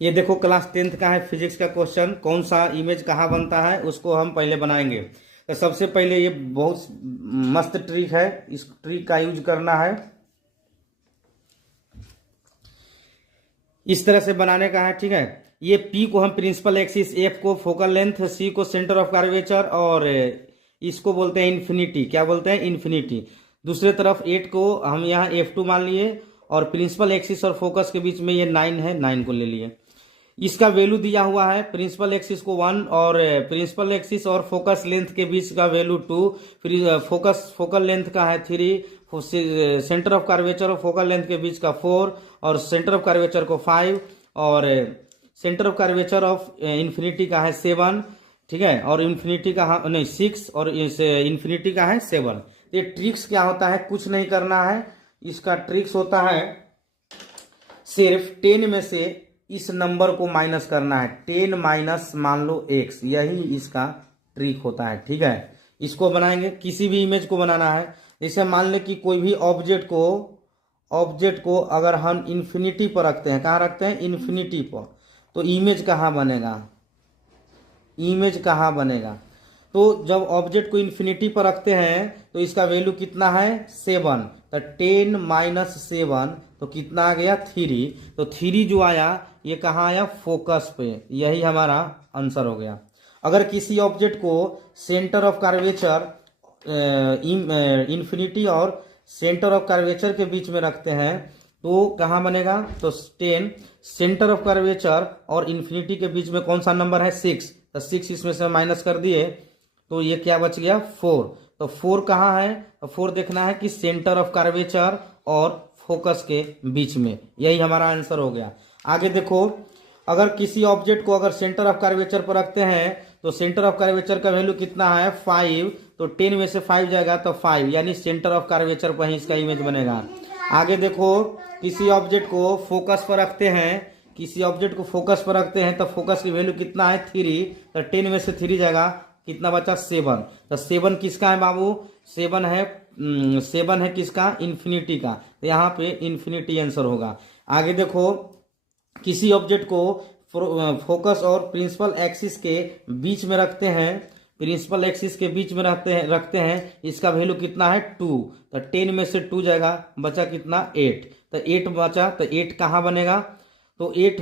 ये देखो class 10th का है फिजिक्स का क्वेश्चन। कौन सा इमेज कहाँ बनता है उसको हम पहले बनाएंगे। तो सबसे पहले ये बहुत मस्त ट्रिक है, इस ट्रिक का यूज करना है। इस तरह से बनाने का है, ठीक है। ये P को हम प्रिंसिपल एक्सिस, F को फोकल लेंथ, C को सेंटर ऑफ कर्वेचर और इसको बोलते हैं इन्फिनिटी। क्या बोलते हैं? इन्फिनिटी। दूसरे तरफ 8 को हम यहाँ F2 मान लिए और प्रिंसिपल एक्सिस और फोकस के बीच में ये 9 है, 9 को ले लिए। इसका वैल्यू दिया हुआ है, प्रिंसिपल एक्सिस को 1 और प्रिंसिपल एक्सिस और फोकस लेंथ के बीच का वैल्यू 2, फिर फोकल लेंथ का है 3, सेंटर ऑफ कर्वेचर और फोकल लेंथ के बीच का 4 और सेंटर ऑफ कर्वेचर को 5 और centre of curvature of infinity का है 7, ठीक है। और इन्फिनिटी का नहीं 6 और इन्फिनिटी का है 7। ये ट्रिक्स क्या होता है? कुछ नहीं करना है। इसका ट्रिक्स होता है सिर्फ 10 में से इस नंबर को माइनस करना है। 10 माइनस मान लो x, यही इसका ट्रिक होता है, ठीक है। इसको बनाएंगे, किसी भी इमेज को बनाना है। जैसे मान ले कि कोई भी ऑब्जेक्ट को अगर हम इन्फिनिटी पर रखते हैं, कहाँ रखते हैं? इन्फिनिटी पर, तो इमेज कहाँ बनेगा? इमेज कहाँ बनेगा? तो जब ऑब्जेक्ट को इन्फिनिटी पर रखते हैं तो इसका वैल्यू कितना है? 7। तो 10 माइनस 7 तो कितना आ गया? 3। तो 3 जो आया ये कहाँ आया? फोकस पे। यही हमारा आंसर हो गया। अगर किसी ऑब्जेक्ट को सेंटर ऑफ कर्वेचर इन्फिनिटी और सेंटर ऑफ कर्वेचर के बीच में रखते हैं तो कहाँ बनेगा? तो 10 सेंटर ऑफ कर्वेचर और इन्फिनिटी के बीच में कौन सा नंबर है? 6। तो 6 इसमें से माइनस कर दिए तो ये क्या बच गया? 4। तो 4 कहाँ है? तो 4 देखना है कि सेंटर ऑफ कर्वेचर और फोकस के बीच में। यही हमारा आंसर हो गया। आगे देखो, अगर किसी ऑब्जेक्ट को अगर सेंटर ऑफ कर्वेचर पर रखते हैं तो सेंटर ऑफ कर्वेचर का वैल्यू कितना है? 5। तो 10 में से 5 जाएगा तो 5, यानी सेंटर ऑफ कर्वेचर पर ही इसका इमेज बनेगा। आगे देखो, किसी ऑब्जेक्ट को फोकस पर रखते हैं, तो फोकस की वैल्यू कितना है? 3। तो 10 में से 3 जाएगा, कितना बचा? 7। तो 7 किसका है बाबू? 7 है किसका? इन्फिनिटी का। तो यहाँ पे इन्फिनिटी आंसर होगा। आगे देखो, किसी ऑब्जेक्ट को फोकस और प्रिंसिपल एक्सिस के बीच में रखते हैं, इसका वैल्यू कितना है? 2। तो 10 में से 2 जाएगा, बचा कितना? 8। तो 8 बचा, तो 8 कहाँ बनेगा? तो 8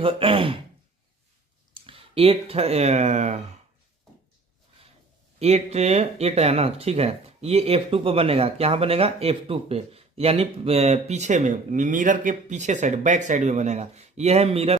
है ना, ठीक है। ये F2 पे बनेगा। क्या बनेगा? F2 पे, यानी पीछे में, मिरर के पीछे साइड, बैक साइड में बनेगा। यह है मिरर